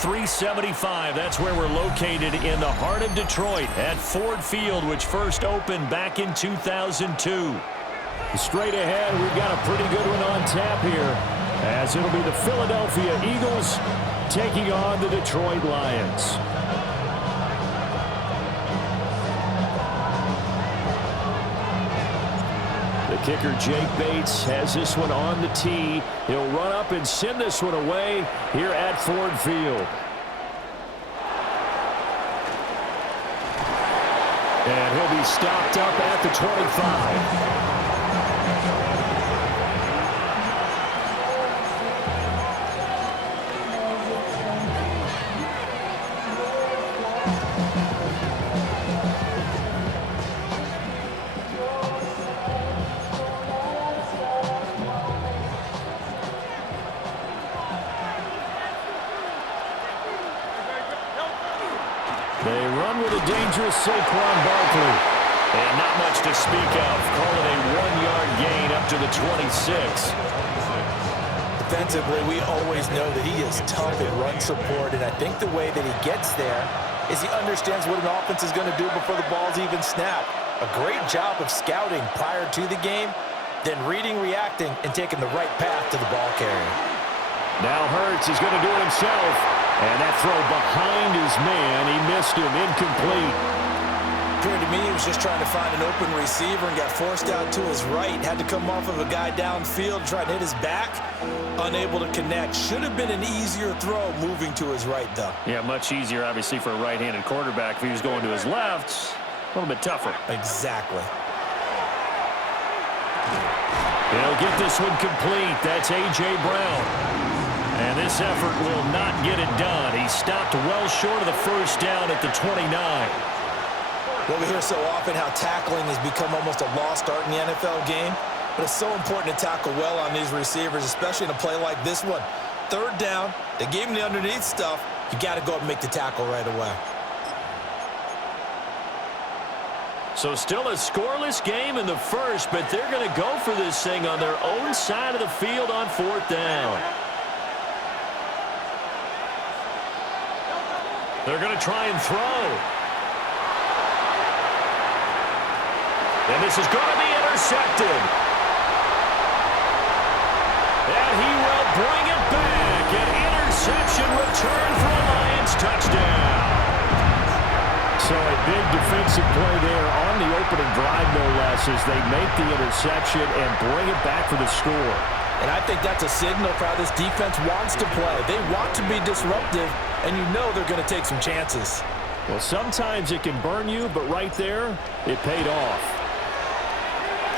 375. That's where we're located in the heart of Detroit at Ford Field, which first opened back in 2002. Straight ahead, we've got a pretty good one on tap here, as it'll be the Philadelphia Eagles taking on the Detroit Lions. The kicker, Jake Bates, has this one on the tee. He'll run up and send this one away here at Ford Field. And he'll be stopped up at the 25. They run with a dangerous Saquon Barkley. And not much to speak of. Call it a 1-yard gain up to the 26. Defensively, we always know that he is tough at run support, and I think the way that he gets there is he understands what an offense is going to do before the ball's even snapped. A great job of scouting prior to the game, then reading, reacting, and taking the right path to the ball carrier. Now Hurts is going to do it himself. And that throw behind his man, he missed him, incomplete. Appeared to me he was just trying to find an open receiver and got forced out to his right. Had to come off of a guy downfield, trying to hit his back. Unable to connect. Should have been an easier throw moving to his right, though. Yeah, much easier, obviously, for a right-handed quarterback. If he was going to his left, a little bit tougher. Exactly. He'll get this one complete. That's A.J. Brown. And this effort will not get it done. He stopped well short of the first down at the 29. Well, we hear so often how tackling has become almost a lost art in the NFL game. But it's so important to tackle well on these receivers, especially in a play like this one. Third down, they gave him the underneath stuff. You got to go up and make the tackle right away. So still a scoreless game in the first, but they're going to go for this thing on their own side of the field on fourth down. They're going to try and throw. And this is going to be intercepted. And he will bring it back. An interception return for a Lions touchdown. So a big defensive play there on the opening drive, no less, as they make the interception and bring it back for the score. And I think that's a signal for how this defense wants to play. They want to be disruptive, and you know they're going to take some chances. Well, sometimes it can burn you, but right there, it paid off.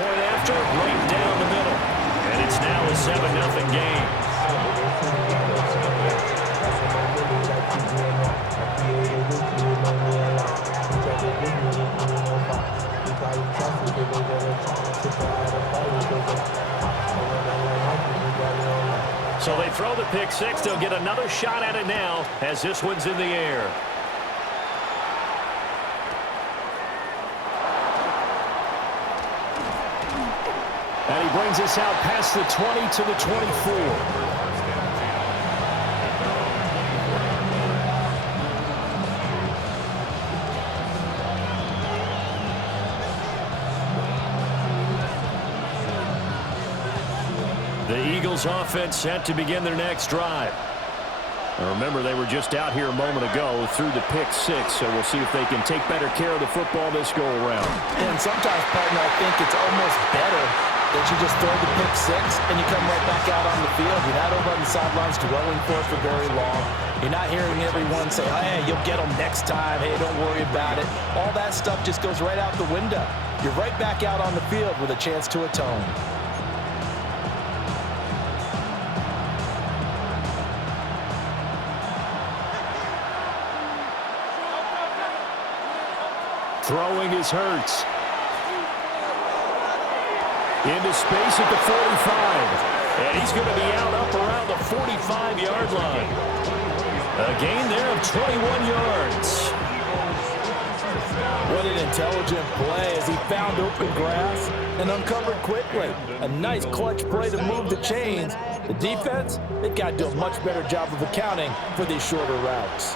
Point after, right down the middle. And it's now a 7-0 game. So they throw the pick six. They'll get another shot at it now as this one's in the air. And he brings us out past the 20 to the 24. The Eagles offense set to begin their next drive. And remember, they were just out here a moment ago through the pick six, so we'll see if they can take better care of the football this go-around. And sometimes, partner, I think it's almost better that you just throw the pick six and you come right back out on the field. You're not over on the sidelines dwelling for it for very long. You're not hearing everyone say, hey, you'll get them next time. Hey, don't worry about it. All that stuff just goes right out the window. You're right back out on the field with a chance to atone. Throwing is Hurts. Into space at the 45. And he's going to be out up around the 45-yard line. A gain there of 21 yards. What an intelligent play as he found open grass and uncovered quickly. A nice clutch play to move the chains The defense, they've got to do a much better job of accounting for these shorter routes.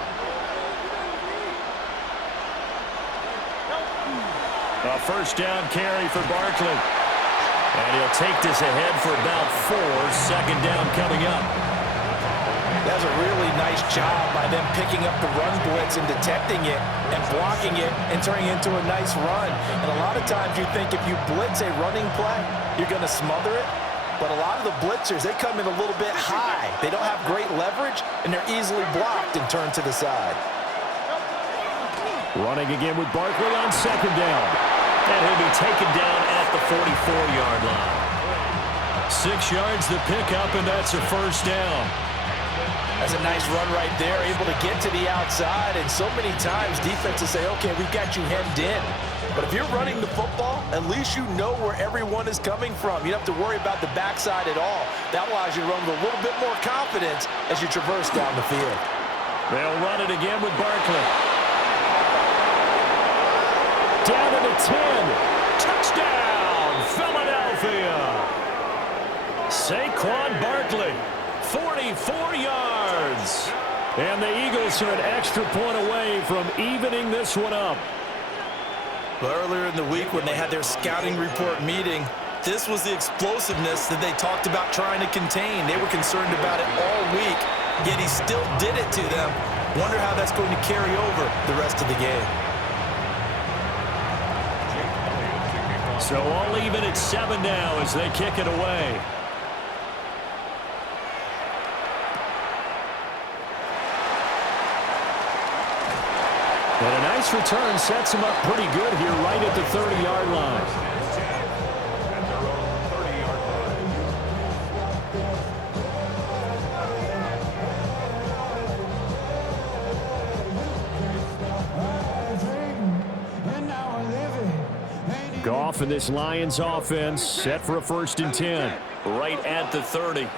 A first down carry for Barkley. And he'll take this ahead for about 4. Second down coming up. That's a really nice job by them picking up the run blitz and detecting it and blocking it and turning it into a nice run. And a lot of times you think if you blitz a running play, you're going to smother it. But a lot of the blitzers, they come in a little bit high. They don't have great leverage, and they're easily blocked and turned to the side. Running again with Barkley on second down. And he'll be taken down at the 44-yard line. 6 yards the pickup, and that's a first down. That's a nice run right there, able to get to the outside. And so many times defenses say, okay, we've got you hemmed in. But if you're running the football, at least you know where everyone is coming from. You don't have to worry about the backside at all. That allows you to run with a little bit more confidence as you traverse down the field. They'll run it again with Barkley. Down to the 10. Touchdown, Philadelphia. Saquon Barkley, 44 yards. And the Eagles are an extra point away from evening this one up. Well, earlier in the week when they had their scouting report meeting, this was the explosiveness that they talked about trying to contain. They were concerned about it all week, yet he still did it to them. Wonder how that's going to carry over the rest of the game. So all even at 7 now as they kick it away. And a nice return sets him up pretty good here right at the 30-yard line. Goff and this Lions offense set for a 1st and 10 right at the 30.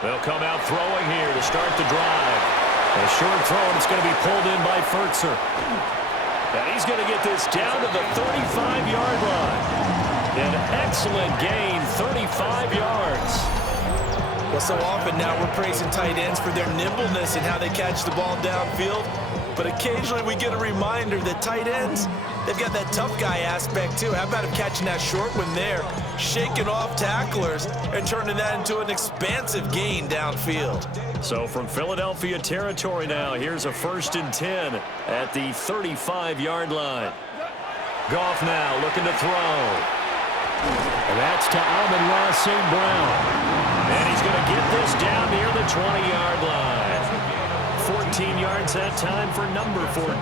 They'll come out throwing here to start the drive. A short throw, and it's going to be pulled in by Furtzer. And he's going to get this down to the 35-yard line. An excellent gain, 35 yards. Well, so often now we're praising tight ends for their nimbleness and how they catch the ball downfield. But occasionally we get a reminder that tight ends, they've got that tough guy aspect too. How about him catching that short one there, shaking off tacklers, and turning that into an expansive gain downfield. So from Philadelphia territory now, here's a 1st and 10 at the 35-yard line. Goff now looking to throw. And that's to Amon-Ra St. Brown. And he's going to get this down near the 20-yard line. 14 yards that time for number 14.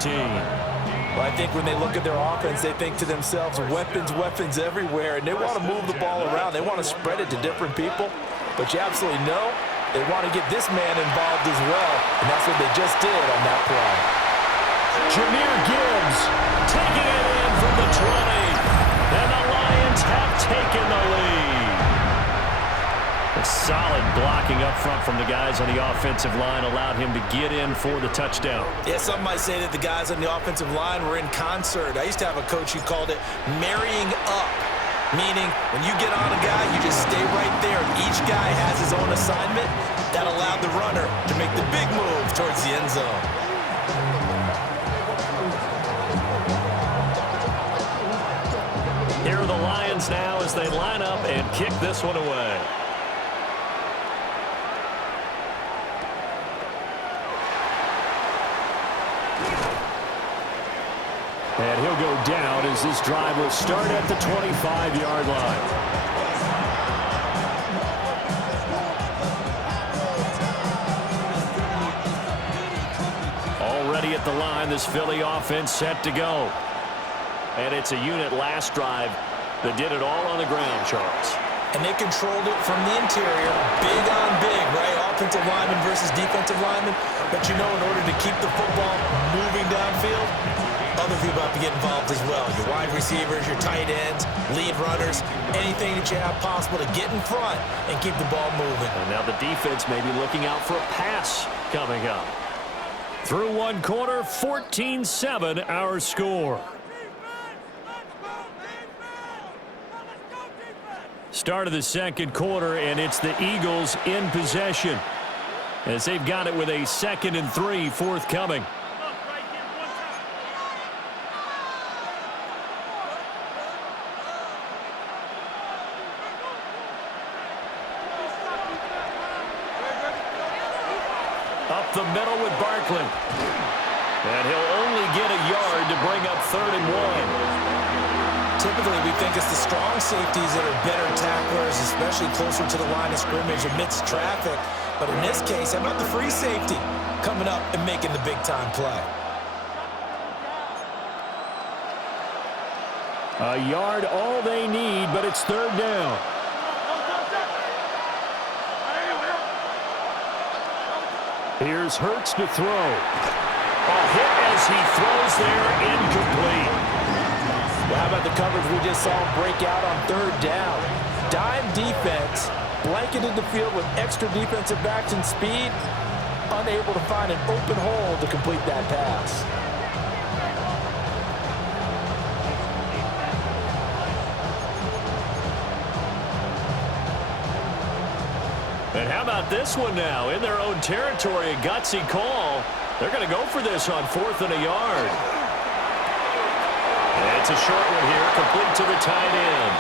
Well, I think when they look at their offense, they think to themselves, weapons, weapons everywhere, and they want to move the ball around. They want to spread it to different people, but you absolutely know they want to get this man involved as well, and that's what they just did on that play. Jahmyr Gibbs taking it in from the 20, and the Lions have taken the lead. A solid blocking up front from the guys on the offensive line allowed him to get in for the touchdown. Yeah, some might say that the guys on the offensive line were in concert. I used to have a coach who called it marrying up, meaning when you get on a guy, you just stay right there. Each guy has his own assignment that allowed the runner to make the big move towards the end zone. Here are the Lions now as they line up and kick this one away. And he'll go down as this drive will start at the 25-yard line. Already at the line, this Philly offense set to go. And it's a unit last drive that did it all on the ground, Charles. And they controlled it from the interior, big on big, right? Offensive lineman versus defensive lineman. But you know, in order to keep the football moving downfield, other people have to get involved as well. Your wide receivers, your tight ends, lead runners, anything that you have possible to get in front and keep the ball moving. And now the defense may be looking out for a pass coming up. Through one quarter, 14-7 our score. Start of the second quarter, and it's the Eagles in possession as they've got it with a 2nd and 3 forthcoming. Up the middle with Barkley. And he'll only get a yard to bring up 3rd and 1. Typically, we think it's the strong safeties that are better tacklers, especially closer to the line of scrimmage amidst traffic. But in this case, how about the free safety coming up and making the big-time play? A yard all they need, but it's 3rd down. Here's Hurts to throw. A hit as he throws there, incomplete. Well, how about the coverage we just saw break out on 3rd down? Dime defense, blanketed the field with extra defensive backs and speed, unable to find an open hole to complete that pass. And how about this one now? In their own territory, a gutsy call. They're going to go for this on 4th and a yard. And it's a short one here, complete to the tight end.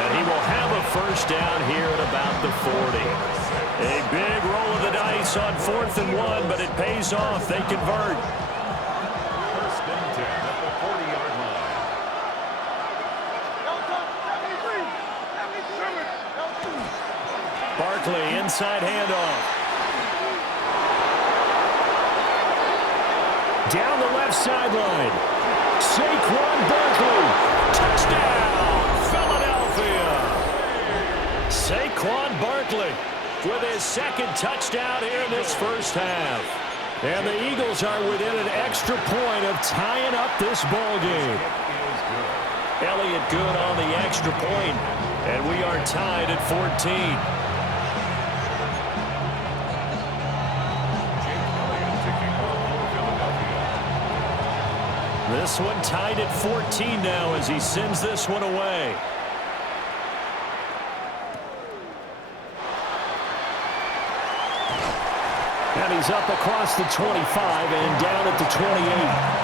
And he will have a 1st down here at about the 40. A big roll of the dice on 4th and 1, but it pays off. They convert. 1st and 10 at the 40-yard line. Barkley, inside handoff. Down the left sideline. Saquon Barkley. Touchdown, Philadelphia. Saquon Barkley with his 2nd touchdown here in this 1st half. And the Eagles are within an extra point of tying up this ball game. Elliott good on the extra point, and we are tied at 14. This one tied at 14 now as he sends this one away. And he's up across the 25 and down at the 28.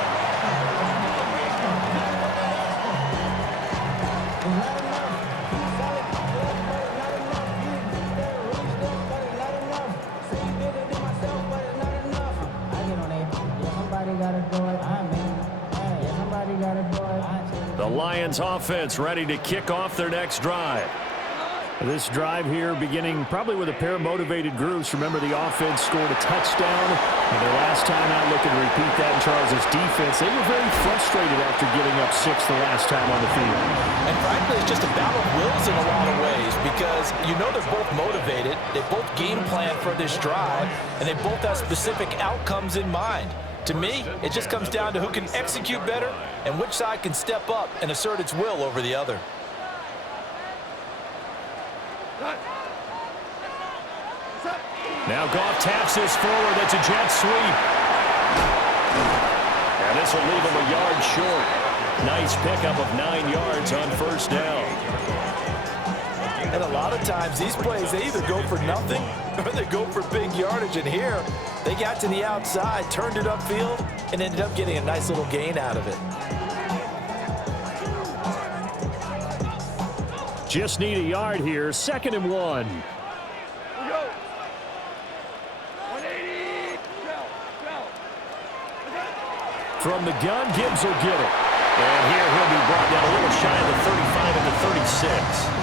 The Lions offense ready to kick off their next drive. This drive here beginning probably with a pair of motivated groups. Remember, the offense scored a touchdown, and their last time out looking to repeat that in Charles' defense. They were very frustrated after giving up 6 the last time on the field. And frankly, it's just a battle of wills in a lot of ways because you know they're both motivated. They both game plan for this drive, and they both have specific outcomes in mind. To me, it just comes down to who can execute better and which side can step up and assert its will over the other. Now Goff taps this forward. That's a jet sweep. And this will leave him a yard short. Nice pickup of 9 yards on 1st down. And a lot of times these plays, they either go for nothing or they go for big yardage. And here, they got to the outside, turned it upfield, and ended up getting a nice little gain out of it. Just need a yard here. 2nd and 1. From the gun, Gibbs will get it. And here he'll be brought down a little shy of the 35 at the 36.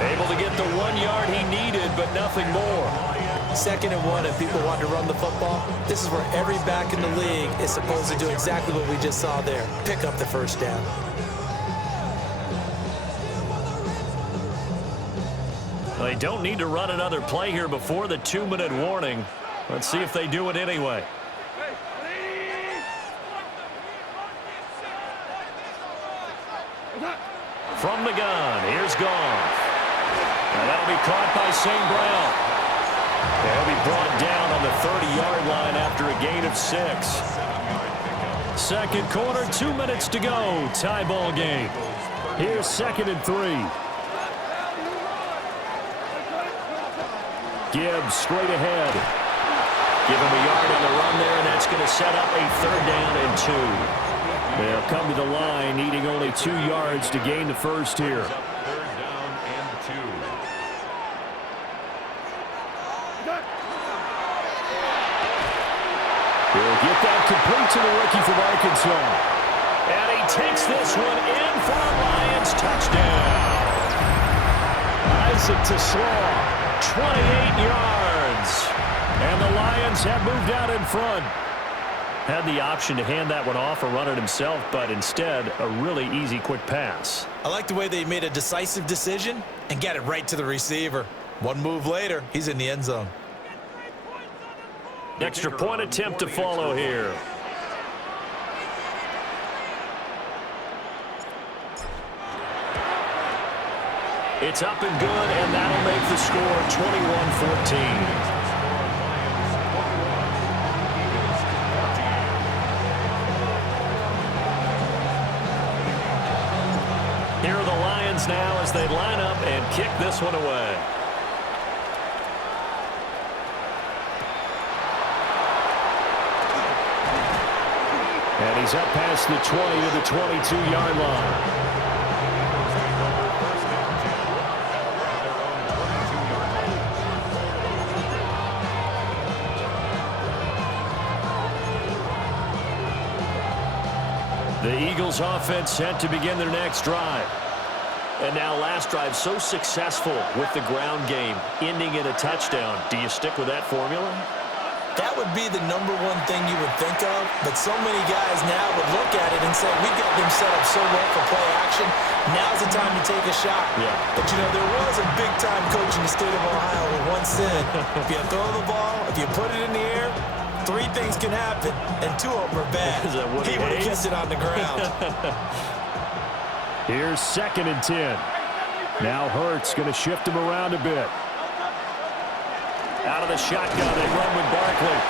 Able to get the 1 yard he needed, but nothing more. 2nd and 1, if people want to run the football, this is where every back in the league is supposed to do exactly what we just saw there. Pick up the 1st down. They don't need to run another play here before the 2-minute warning. Let's see if they do it anyway. From the gun, here's Goff. And that'll be caught by St. Brown. They'll be brought down on the 30-yard line after a gain of 6. Second quarter, 2 minutes to go. Tie ball game. Here's 2nd and 3. Gibbs straight ahead. Give him a yard on the run there, and that's going to set up a 3rd down and 2. They'll come to the line, needing only 2 yards to gain the first here. 3rd down and 2. He'll get that complete to the rookie from Arkansas. And he takes this one in for a Lions touchdown. Isaac to Slaw, 28 yards. And the Lions have moved out in front. Had the option to hand that one off or run it himself, but instead, a really easy, quick pass. I like the way they made a decisive decision and got it right to the receiver. One move later, he's in the end zone. Extra point attempt to follow here. It's up and good, and that'll make the score 21-14. Here are the Lions now as they line up and kick this one away. And he's up past the 20 to the 22-yard line. The Eagles offense set to begin their next drive. And now last drive so successful with the ground game, ending in a touchdown. Do you stick with that formula? That would be the #1 thing you would think of, but so many guys now would look at it and say, we got them set up so well for play action, now's the time to take a shot. Yeah. But, you know, there was a big-time coach in the state of Ohio who once said, if you throw the ball, if you put it in the air, 3 things can happen, and 2 of them are bad. He would have kept it on the ground. Here's 2nd and 10. Now Hurts going to shift him around a bit. Out of the shotgun, they run with Barkley.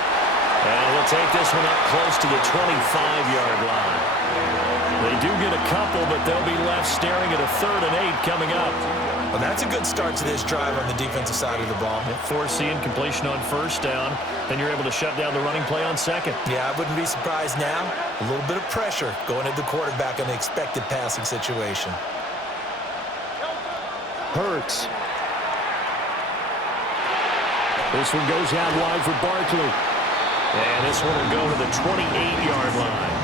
And he'll take this one up close to the 25-yard line. They do get a couple, but they'll be left staring at a 3rd and 8 coming up. Well, that's a good start to this drive on the defensive side of the ball. Foreseeing completion on 1st down. Then you're able to shut down the running play on 2nd. Yeah, I wouldn't be surprised now. A little bit of pressure going at the quarterback on the expected passing situation. Hurts. This one goes out wide for Barkley. And this one will go to the 28-yard line.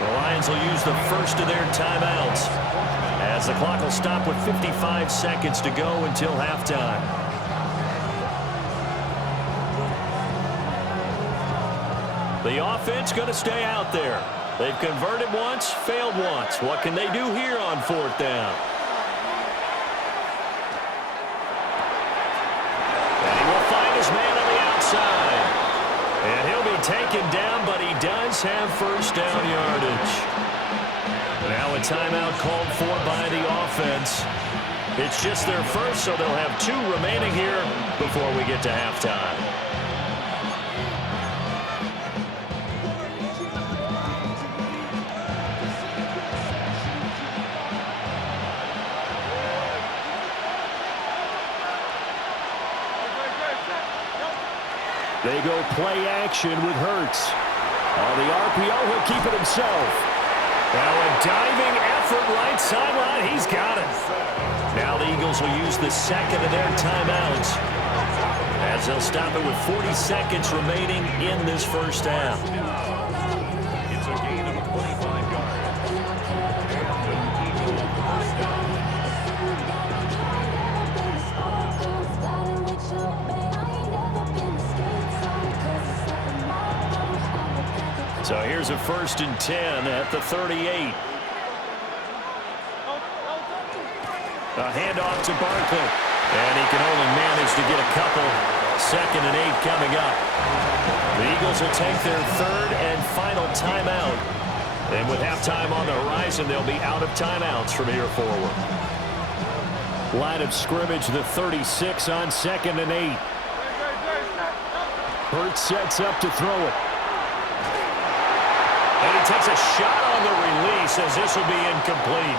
The Lions will use the first of their timeouts as the clock will stop with 55 seconds to go until halftime. The offense going to stay out there. They've converted once, failed once. What can they do here on 4th down? And he will find his man on the outside. And he'll be taken down, but he does have 1st down yardage. Now a timeout called for by the offense. It's just their first, so they'll have 2 remaining here before we get to halftime. They go play action with Hurts. On the RPO, he'll keep it himself. Now a diving effort right sideline. He's got it. Now the Eagles will use the 2nd of their timeouts as they'll stop it with 40 seconds remaining in this 1st half. It's a gain of 25 yards. So here's a 1st and 10 at the 38. A handoff to Barkley. And he can only manage to get a couple. 2nd and 8 coming up. The Eagles will take their 3rd and final timeout. And with halftime on the horizon, they'll be out of timeouts from here forward. Line of scrimmage, the 36 on 2nd and 8. Hurts sets up to throw it. And he takes a shot on the release as this will be incomplete.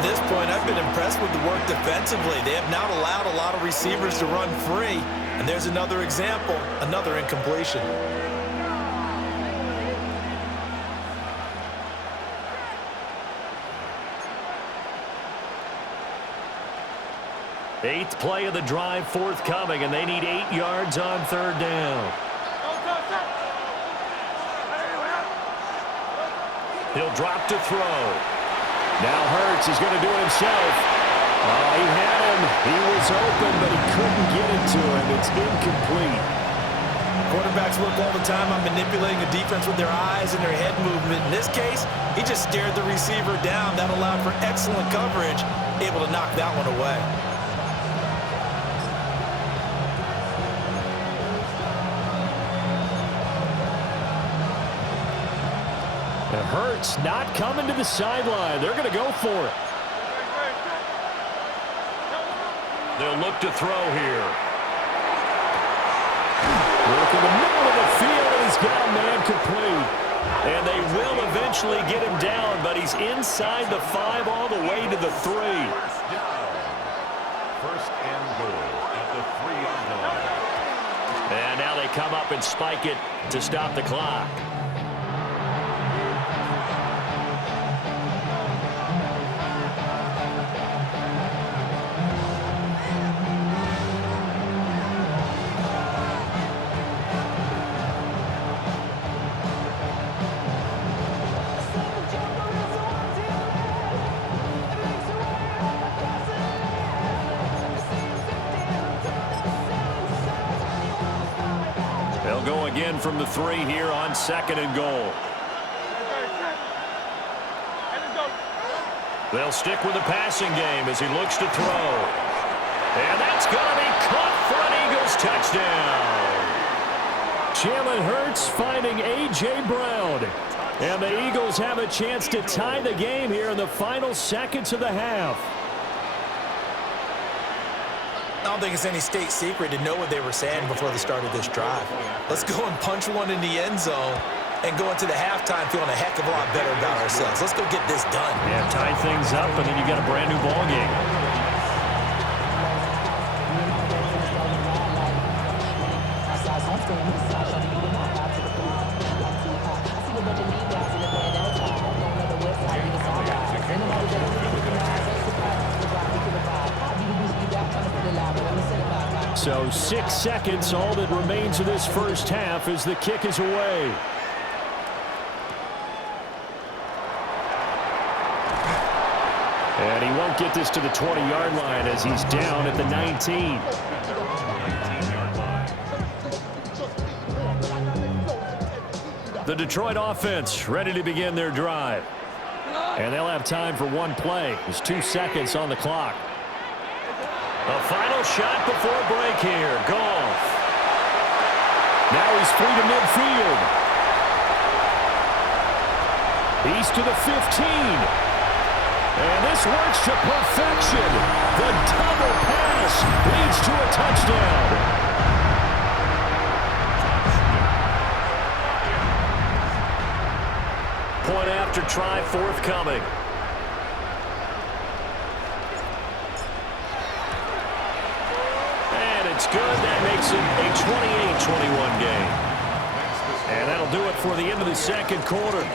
To this point, I've been impressed with the work defensively. They have not allowed a lot of receivers to run free. And there's another example, another incompletion. Eighth play of the drive forthcoming, and they need 8 yards on third down. He'll drop to throw. Now Hurts is going to do it himself. Oh, he had him. He was open, but he couldn't get it to him. It's incomplete. Quarterbacks work all the time on manipulating the defense with their eyes and their head movement. In this case, he just stared the receiver down. That allowed for excellent coverage, able to knock that one away. And Hurts not coming to the sideline. They're going to go for it. They'll look to throw here. Look in the middle of the field, and he's got a man complete. And they will eventually get him down, but he's inside the 5 all the way to the 3. First and goal at the 3-yard line. And now they come up and spike it to stop the clock. They'll go again from the 3 here on 2nd and goal. They'll stick with the passing game as he looks to throw. And that's going to be caught for an Eagles touchdown. Jalen Hurts finding A.J. Brown. And the Eagles have a chance to tie the game here in the final seconds of the half. I don't think it's any state secret to know what they were saying before the start of this drive. Let's go and punch one in the end zone and go into the halftime feeling a heck of a lot better about ourselves. Let's go get this done. Yeah, tie things up, and then you got a brand new ball game. So 6 seconds, all that remains of this first half as the kick is away. And he won't get this to the 20-yard line as he's down at the 19. The Detroit offense ready to begin their drive. And they'll have time for one play. There's 2 seconds on the clock. A final shot before break here. Goff. Now he's free to midfield. He's to the 15. And this works to perfection. The double pass leads to a touchdown. Point after try forthcoming. It's good. That makes it a 28-21 game. And that'll do it for the end of the second quarter.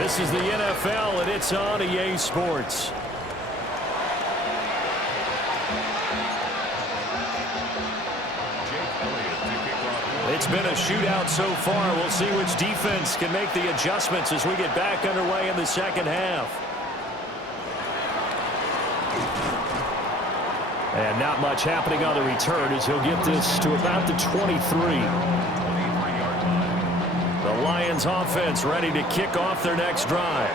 This is the NFL, and it's on EA Sports. It's been a shootout so far. We'll see which defense can make the adjustments as we get back underway in the second half. And not much happening on the return as he'll get this to about the 23. The Lions offense ready to kick off their next drive.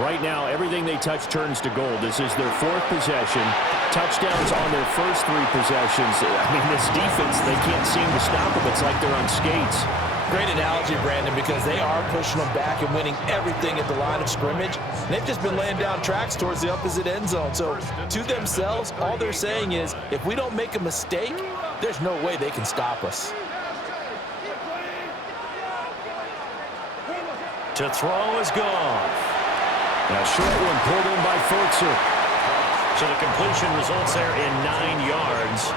Right now, everything they touch turns to gold. This is their 4th possession. Touchdowns on their first 3 possessions. I mean, this defense, they can't seem to stop them. It's like they're on skates. Great analogy, Brandon, because they are pushing them back and winning everything at the line of scrimmage. And they've just been laying down tracks towards the opposite end zone. So to themselves, all they're saying is, if we don't make a mistake, there's no way they can stop us. To throw is Goff. Now short one pulled in by Fultzer. So the completion results there in 9 yards.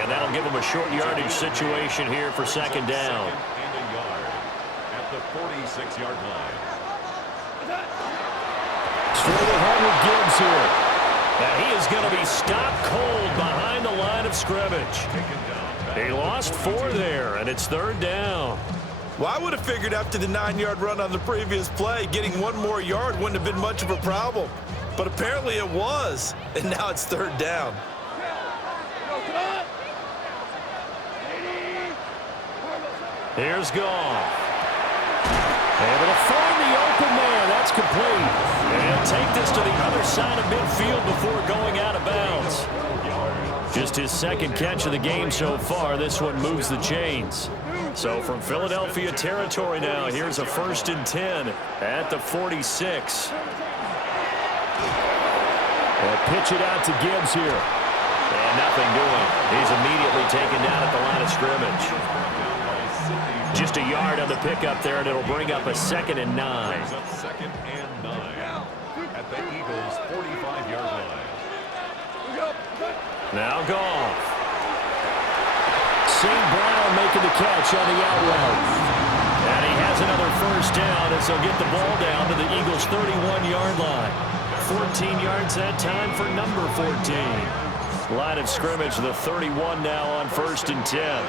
And that'll give them a short yardage situation here for second down. And a yard at the 46-yard line. Straight ahead with Gibbs here. And he is going to be stopped cold behind the line of scrimmage. He lost 4 there, and it's third down. Well, I would have figured after the 9-yard run on the previous play, getting 1 more yard wouldn't have been much of a problem. But apparently it was, and now it's third down. Here's Goff. Able to find the open man. That's complete. And take this to the other side of midfield before going out of bounds. Just his second catch of the game so far. This one moves the chains. So from Philadelphia territory now, here's a 1st and 10 at the 46. They'll pitch it out to Gibbs here. And nothing doing. He's immediately taken down at the line of scrimmage. Just a yard on the pickup there, and it'll bring up a 2nd and 9. Second and 9 at the Eagles' 45-yard line. Now Goff. St. Brown making the catch on the out route. And he has another 1st down as they'll get the ball down to the Eagles' 31-yard line. 14 yards that time for number 14. Line of scrimmage, the 31 now on 1st and 10.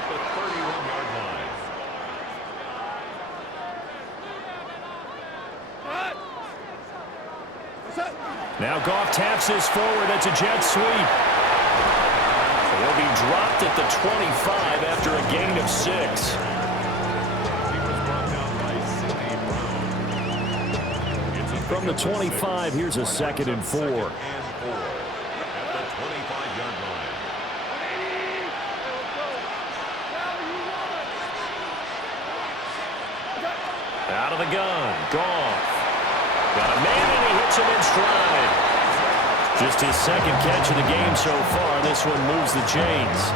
Now Goff taps this forward. That's a jet sweep. He'll be dropped at the 25 after a gain of 6. From the 25, here's a 2nd and 4. At the 25-yard line. Out of the gun, Goff. Got a man, and he hits him in stride. Just his 2nd catch of the game so far. This one moves the chains.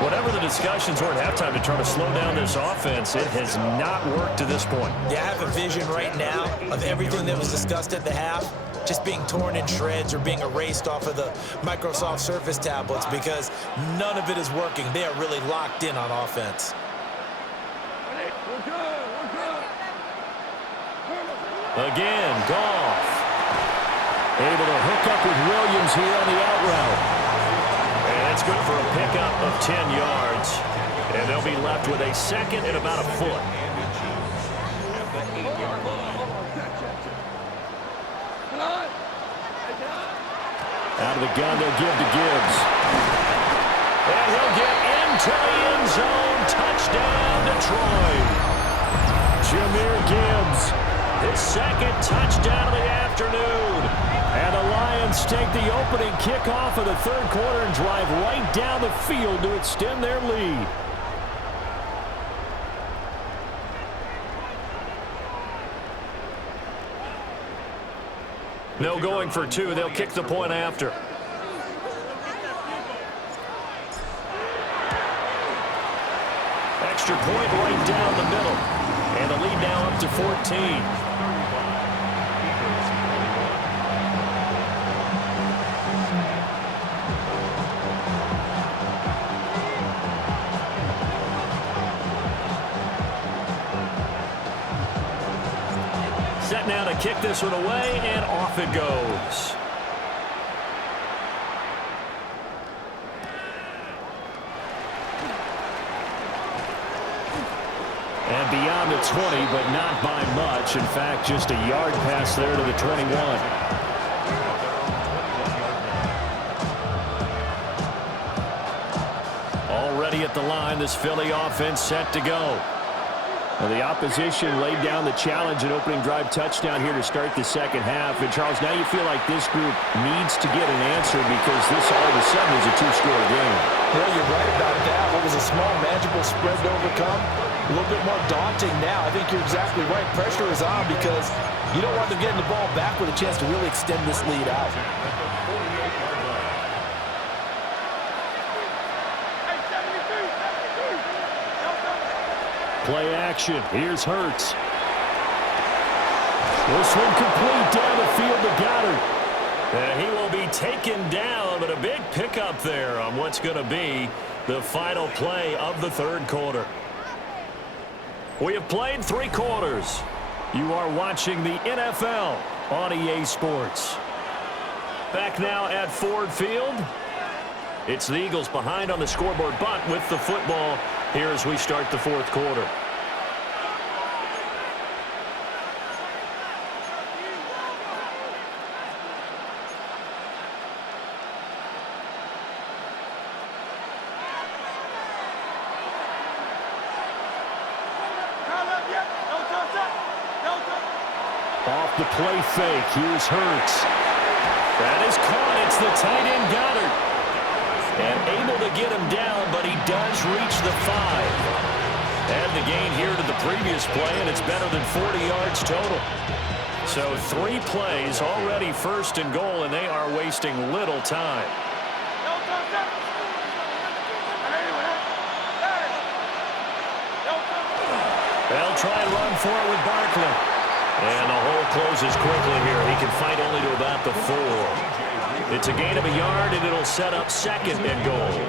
Whatever the discussions were at halftime to try to slow down this offense, it has not worked to this point. Yeah, I have a vision right now of everything that was discussed at the half just being torn in shreds or being erased off of the Microsoft Surface tablets because none of it is working. They are really locked in on offense. Again, Goff. Able to hook up with Williams here on the out route. And that's good for a pickup of 10 yards. And they'll be left with a 2nd and about a foot. Out of the gun, they'll give to Gibbs. And he'll get into the end zone. Touchdown, Detroit. Jahmyr Gibbs. His 2nd touchdown of the afternoon. And the Lions take the opening kickoff of the 3rd quarter and drive right down the field to extend their lead. No going for 2. They'll kick the point after. Extra point right down the middle. And the lead now up to 14. Set now to kick this one away, and off it goes. And beyond the 20, but not by much. In fact, just a yard pass there to the 21. Already at the line, this Philly offense set to go. Well, the opposition laid down the challenge and opening drive touchdown here to start the 2nd half. And, Charles, now you feel like this group needs to get an answer because this all of a sudden is a 2-score game. Well, you're right about that. What was a small, manageable spread to overcome? A little bit more daunting now. I think you're exactly right. Pressure is on because you don't want them getting the ball back with a chance to really extend this lead out. Play action. Here's Hurts. This one complete down the field to Goddard. And he will be taken down, but a big pickup there on what's going to be the final play of the third quarter. We have played 3 quarters. You are watching the NFL on EA Sports. Back now at Ford Field. It's the Eagles behind on the scoreboard, but with the football here as we start the fourth quarter. Off the play fake, here's Hurts. That is caught. It's the tight end Goddard. And able to get him down, but he does reach the 5. And the gain here to the previous play, and it's better than 40 yards total. So 3 plays already first and goal, and they are wasting little time. They'll try and run for it with Barkley. And the hole closes quickly here. He can fight only to about the 4. It's a gain of a yard, and it'll set up second and goal.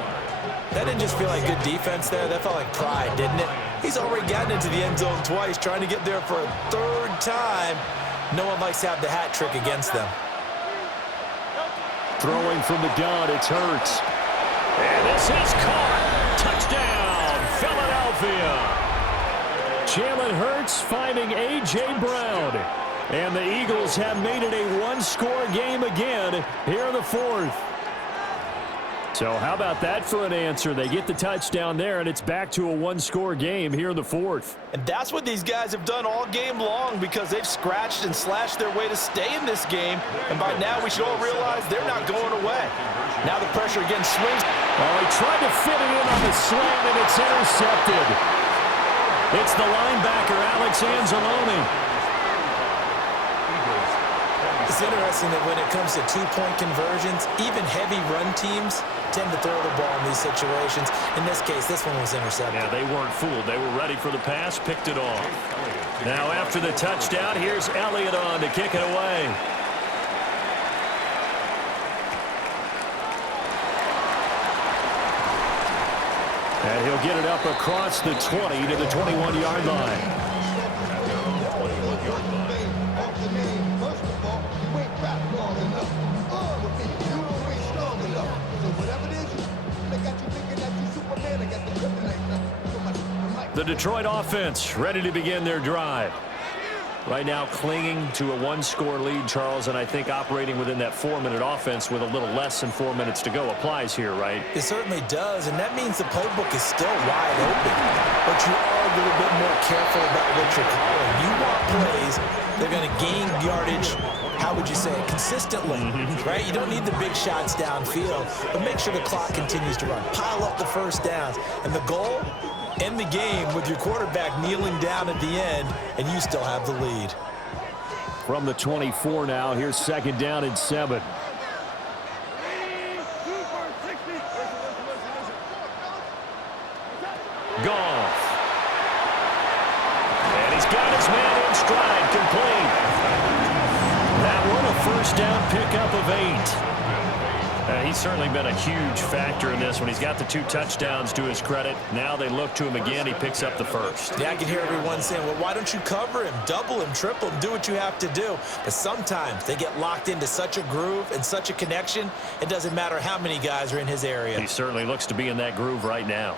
That didn't just feel like good defense there. That felt like pride, didn't it? He's already gotten into the end zone twice, trying to get there for a 3rd time. No one likes to have the hat trick against them. Throwing from the gun, it's Hurts. And this is caught. Touchdown, Philadelphia. Jalen Hurts finding A.J. Brown. And the Eagles have made it a 1-score game again here in the 4th. So how about that for an answer? They get the touchdown there, and it's back to a 1-score game here in the 4th. And that's what these guys have done all game long, because they've scratched and slashed their way to stay in this game. And by now we should all realize they're not going away. Now the pressure again swings. Oh, he tried to fit it in on the slant, and it's intercepted. It's the linebacker, Alex Anzalone. It's interesting that when it comes to 2-point conversions, even heavy run teams tend to throw the ball in these situations. In this case, this one was intercepted. Yeah, they weren't fooled. They were ready for the pass, picked it off. Now after the touchdown, here's Elliott on to kick it away. And he'll get it up across the 20 to the 21-yard line. The Detroit offense ready to begin their drive. Right now clinging to a 1-score lead, Charles, and I think operating within that 4-minute offense with a little less than 4 minutes to go applies here, right? It certainly does, and that means the playbook is still wide open. But you are a little bit more careful about what you're calling. You want plays that are going to gain yardage, how would you say it, consistently, right? You don't need the big shots downfield, but make sure the clock continues to run. Pile up the first downs, and the goal? End the game with your quarterback kneeling down at the end, and you still have the lead. From the 24 now, here's 2nd down and 7. Goff. And he's got his man in stride, complete. That one a first down pickup of 8. He's certainly been a huge factor in this one. He's got the 2 touchdowns to his credit. Now they look to him again. He picks up the first. Yeah, I can hear everyone saying, well, why don't you cover him, double him, triple him, do what you have to do. But sometimes they get locked into such a groove and such a connection, it doesn't matter how many guys are in his area. He certainly looks to be in that groove right now.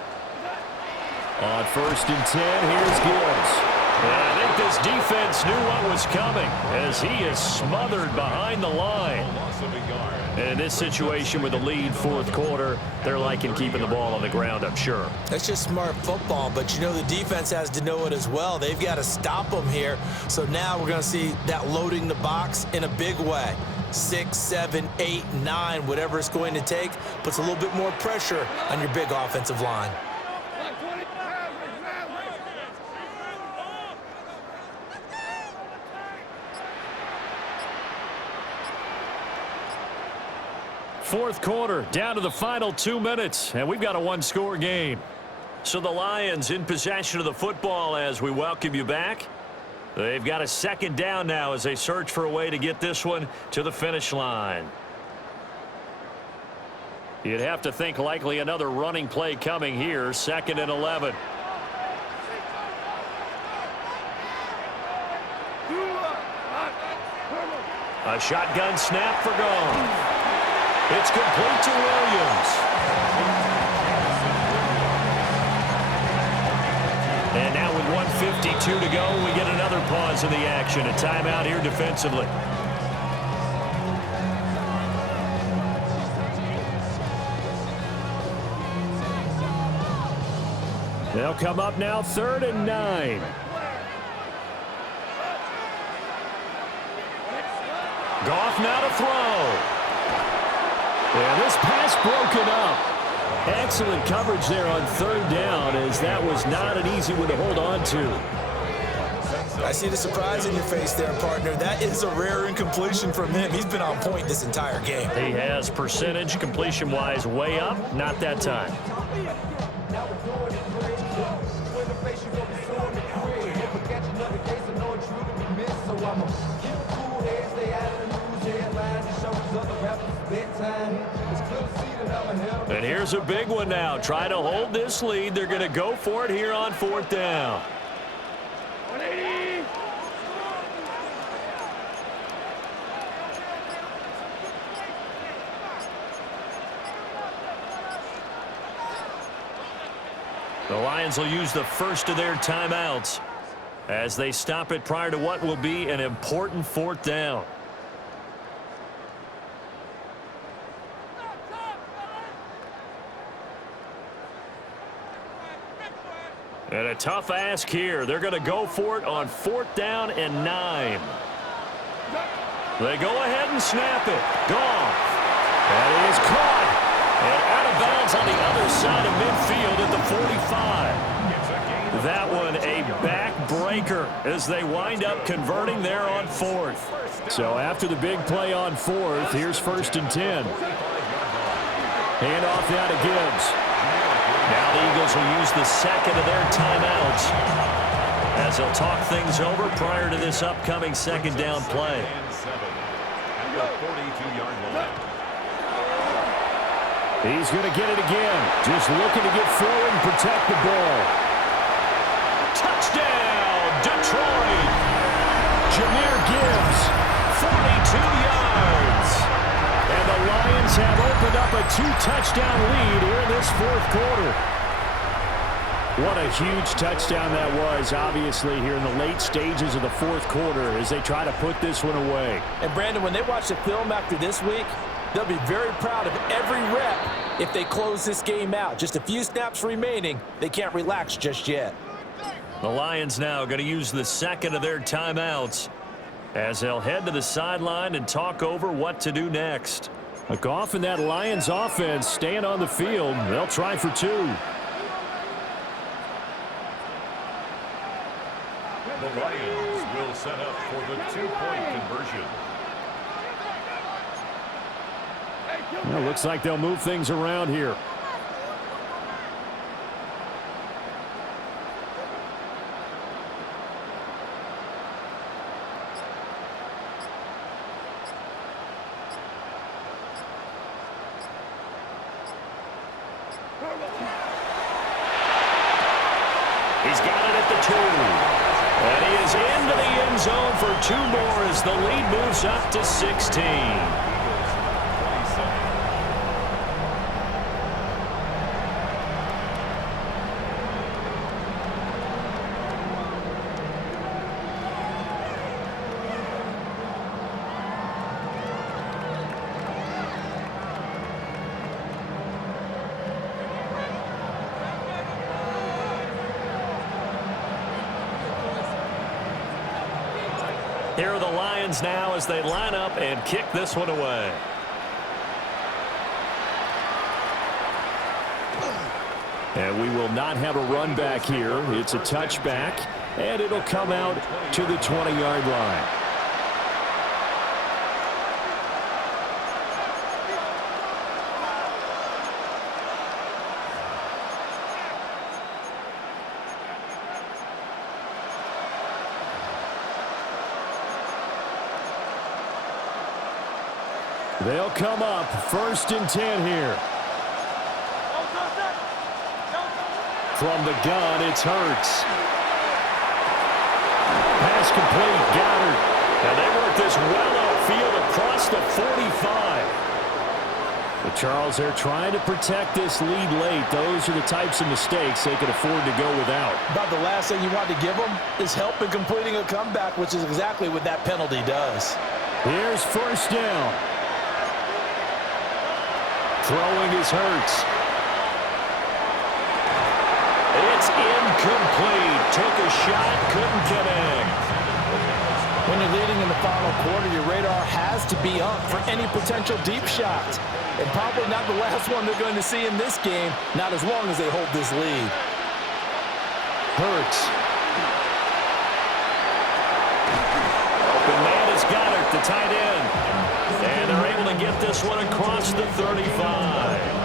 On 1st and 10, here's Gibbs. And I think this defense knew what was coming as he is smothered behind the line. And in this situation with the lead 4th quarter, they're liking keeping the ball on the ground, I'm sure. That's just smart football, but you know the defense has to know it as well. They've got to stop them here. So now we're going to see that loading the box in a big way. 6, 7, 8, 9, whatever it's going to take, puts a little bit more pressure on your big offensive line. Fourth quarter, down to the final 2 minutes, and we've got a 1-score game. So the Lions in possession of the football as we welcome you back. They've got a second down now as they search for a way to get this one to the finish line. You'd have to think likely another running play coming here. 2nd and 11. A shotgun snap for Goff. It's complete to Williams. And now with 1:52 to go, we get another pause in the action. A timeout here defensively. They'll come up now 3rd and 9. Goff now to throw. And this pass broken up. Excellent coverage there on 3rd down, as that was not an easy one to hold on to. I see the surprise in your face there, partner. That is a rare incompletion from him. He's been on point this entire game. He has percentage completion-wise way up. Not that time. And here's a big one now. Try to hold this lead. They're going to go for it here on 4th down. The Lions will use the first of their timeouts as they stop it prior to what will be an important 4th down. And a tough ask here. They're going to go for it on 4th down and 9. They go ahead and snap it. Goff. That is caught. And out of bounds on the other side of midfield at the 45. That one a backbreaker as they wind up converting there on 4th. So after the big play on 4th, here's 1st and 10. Handoff now to Gibbs. Now the Eagles will use the second of their timeouts as they'll talk things over prior to this upcoming 2nd down play. He's going to get it again. Just looking to get forward and protect the ball. Touchdown, Detroit. Jahmyr Gibbs, 42 yards. And the Lions have opened up a 2-touchdown lead here in this 4th quarter. What a huge touchdown that was, obviously, here in the late stages of the 4th quarter as they try to put this one away. And, Brandon, when they watch the film after this week, they'll be very proud of every rep if they close this game out. Just a few snaps remaining. They can't relax just yet. The Lions now going to use the second of their timeouts as they'll head to the sideline and talk over what to do next. Goff and that Lions offense staying on the field. They'll try for 2. The Lions will set up for the 2-point conversion. Well, looks like they'll move things around here. He's got it at the 2. And he is into the end zone for 2 more as the lead moves up to 16. Here are the Lions now as they line up and kick this one away. And we will not have a run back here. It's a touchback, and it'll come out to the 20-yard line. They'll come up 1st and 10 here. From the gun, it's Hurts. Pass complete, Goddard. And they work this well upfield across the 45. The Charles, they're trying to protect this lead late. Those are the types of mistakes they could afford to go without. About the last thing you want to give them is help in completing a comeback, which is exactly what that penalty does. Here's 1st down. Throwing is Hurts. It's incomplete. Took a shot, couldn't connect. When you're leading in the final quarter, your radar has to be up for any potential deep shots. And probably not the last one they're going to see in this game, not as long as they hold this lead. Hurts. Open man is Goddard, the tight end. And they're able to get this one across the 35.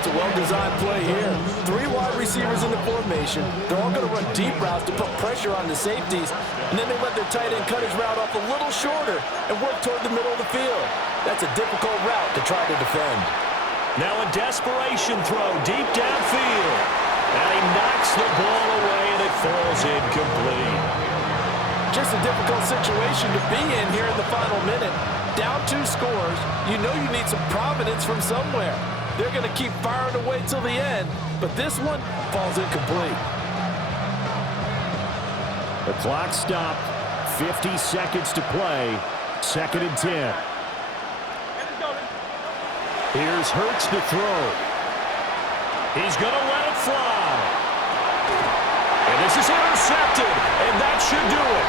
It's a well-designed play here. 3 wide receivers in the formation. They're all going to run deep routes to put pressure on the safeties. And then they let their tight end cut his route off a little shorter and work toward the middle of the field. That's a difficult route to try to defend. Now a desperation throw deep downfield. And he knocks the ball away, and it falls incomplete. Just a difficult situation to be in here in the final minute. Down 2 scores, you know you need some providence from somewhere. They're going to keep firing away till the end, but this one falls incomplete. The clock stopped. 50 seconds to play. 2nd and 10. Here's Hurts to throw. He's going to let it fly. And this is intercepted, and that should do it.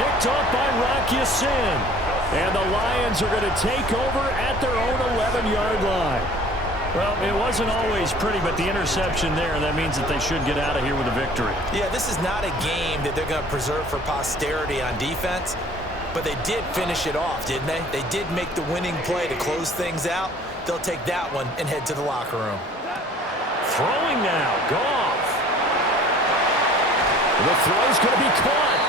Picked up by Rock Ya-Sin. And the Lions are going to take over at their own 11-yard line. Well, it wasn't always pretty, but the interception there, that means that they should get out of here with a victory. Yeah, this is not a game that they're going to preserve for posterity on defense, but they did finish it off, didn't they? They did make the winning play to close things out. They'll take that one and head to the locker room. Throwing now, Goff. The throw's going to be caught.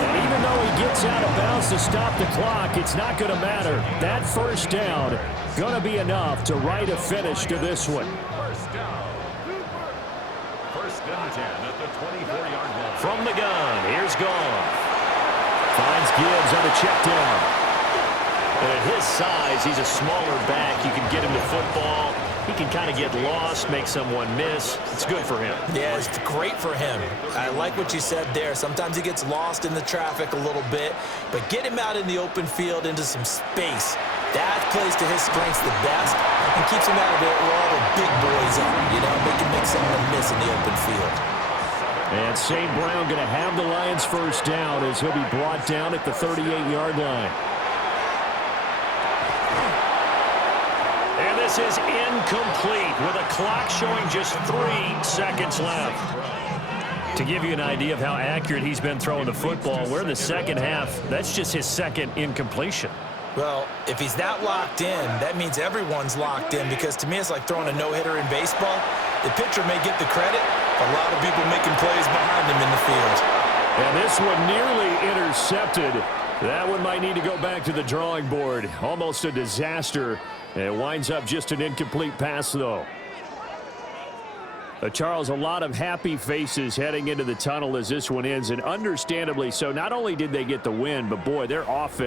And even though he gets out of bounds to stop the clock, it's not going to matter. That 1st down going to be enough to write a finish to this one. 1st down. 1st and 10 at the 24-yard line. From the gun, here's Goff. Finds Gibbs on the check down. And at his size, he's a smaller back. You can get him to football. He can kind of get lost, make someone miss. It's good for him. Yeah, it's great for him. I like what you said there. Sometimes he gets lost in the traffic a little bit, but get him out in the open field into some space. That plays to his strengths the best and keeps him out of there where all the big boys are, you know, make someone miss in the open field. And St. Brown going to have the Lions 1st down as he'll be brought down at the 38-yard line. And this is incomplete with a clock showing just 3 seconds left. To give you an idea of how accurate he's been throwing the football, we're in the 2nd half. That's just his 2nd incompletion. Well, if he's that locked in, that means everyone's locked in, because to me it's like throwing a no-hitter in baseball. The pitcher may get the credit, a lot of people making plays behind him in the field. And this one nearly intercepted. That one might need to go back to the drawing board. Almost a disaster. And it winds up just an incomplete pass, though. Charles, a lot of happy faces heading into the tunnel as this one ends, and understandably so. Not only did they get the win, but, boy, their offense